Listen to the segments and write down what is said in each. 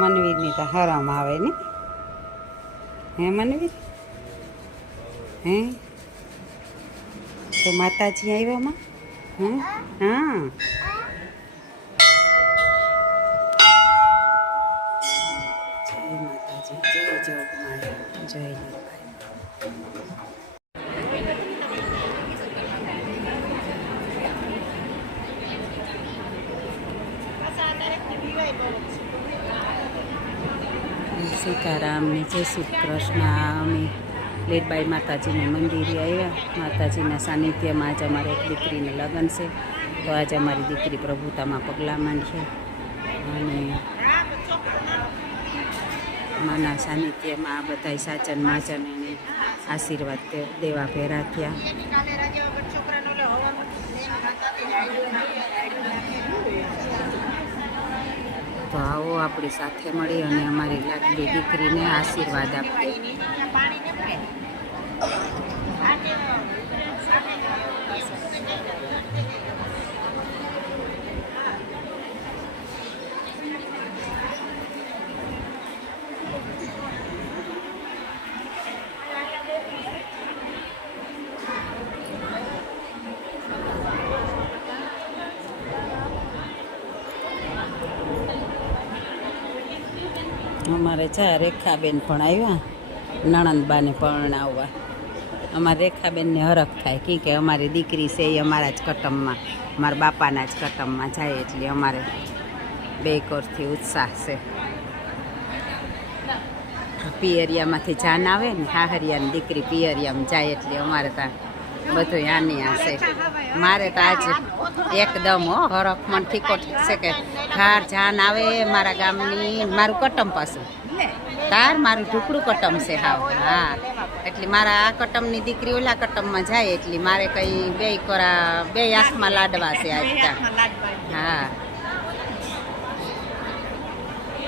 મનવીરની તો હરામ આવે ને. હે મનવીર? હે તો માતાજી આવ્યામાં? હા. જય માતાજી, જય જોગમાયા, જય લીલભાઈ. સીતારામને જય શ્રી કૃષ્ણ. અમે લીલબાઈ માતાજીના મંદિરે આવ્યા. માતાજીના સાનિધ્યમાં આજે અમારે એક દીકરીને લગ્ન છે, તો આજે અમારી દીકરી પ્રભુતામાં પગલાં માંડશે અને માના સાનિધ્યમાં આ બધા સાચન માચન એને આશીર્વાદ દેવા ભેરા થયા. તો આવો આપણી સાથે મળી અને અમારી લાડલી દીકરીને આશીર્વાદ આપીએ. અમારે ચા રેખાબેન પણ આવ્યા નણંદબાને પરણાવવા. અમારે રેખાબેનને હરખ થાય કે અમારી દીકરી છે એ અમારા જ કટમમાં, મારા બાપાના જ કટમમાં જાય, એટલે અમારે બે કોરથી ઉત્સાહ છે. પિયરિયામાંથી જાન આવે ને હાહરિયાની દીકરી પિયરિયામાં જાય, એટલે અમારે ત્યાં બધું આની આ છે. મારે તો આજે એકદમ હરખ મન ઠીકો ઠીક છે કે ઘર જાન આવે મારા ગામની, મારું કટમ પાછું તાર મારું ઢુકડું કટમ છે હાવ. હા, એટલે મારા આ કટમની દીકરી ઓલા કટમમાં જાય, એટલે મારે કઈ બે આંખમાં લાડવા છે આજ. હા,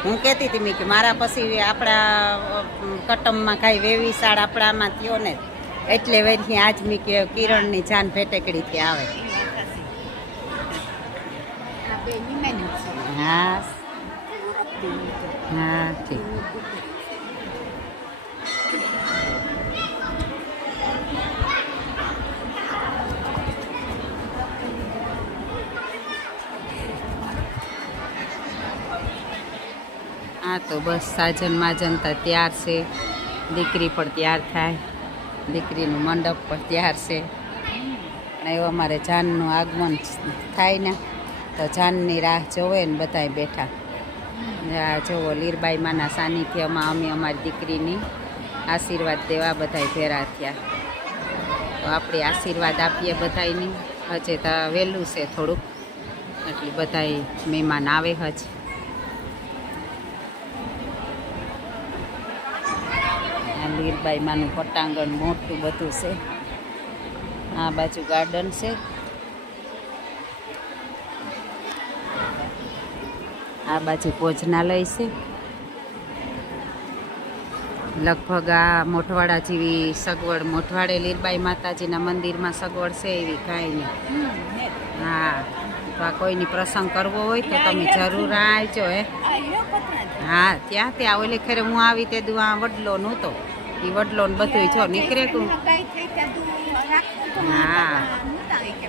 હું કહેતી હતી મેં કે મારા પછી આપણા કટમમાં કાંઈ વેવિશાળ આપણામાં થયો ને, એટલે વળી આજ મેં કે કિરણની જાન ભેટેકડીથી આવે. હા હા ઠીક. હા, તો બસ સાજન માજન તો તૈયાર છે, દીકરી પણ તૈયાર થાય, દીકરીનું મંડપ પણ તૈયાર છે. અને એવું અમારે જાનનું આગમન થાય ને તો જાનની રાહ જોવે ને બધાય બેઠા. જુઓ લીરબાઈ માના સાનિધ્યમાં અમે અમારી દીકરીની આશીર્વાદ દેવા બધાય ભેરા થયા. તો આપણે આશીર્વાદ આપીએ બધાયની. હજે તો વહેલું છે થોડુંક, એટલે બધાય મહેમાન આવે હજ. લીરબાઈ માનું પટાંગણ મોટું બધું છે. આ બાજુ ગાર્ડન છે, આ બાજુ ભોજનાલય છે. લગભગ આ મોઢવાડા જેવી સગવડ મોઢવાડે લીરબાઈ માતાજીના મંદિરમાં સગવડ છે એવી કાંઈ નહીં. હા, તો આ કોઈની પ્રસંગ કરવો હોય તો તમે જરૂર આવજો. હા, ત્યાં ઓલે ખેરે હું આવી તે દુ આ વડલો નહોતો, એ વડલો ને બધું જો નીકળે તું. હા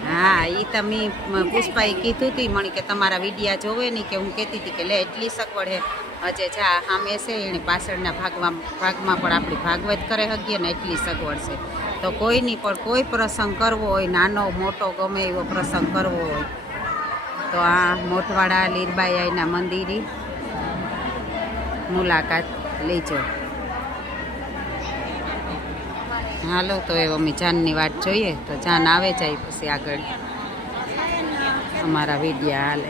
હા, એ તમે પુષ્પાએ કીધું હતી મને કે તમારા વિડિયા જોવે નહીં, કે હું કહેતી હતી કે લે એટલી સગવડ હે હજે જા સામે છે એને પાછળના ભાગમાં પણ આપણી ભાગવત કરે શકીએ ને એટલી સગવડ છે. તો કોઈની પણ કોઈ પ્રસંગ કરવો હોય, નાનો મોટો ગમે એવો પ્રસંગ કરવો હોય તો આ મોઢવાડા લીરબાઈ આઈના મંદિરે મુલાકાત લેજો. હાલો, તો એ અમે જાનની વાટ જોઈએ, તો જાન આવે જાય પછી આગળ અમારા વિડિયા હાલે.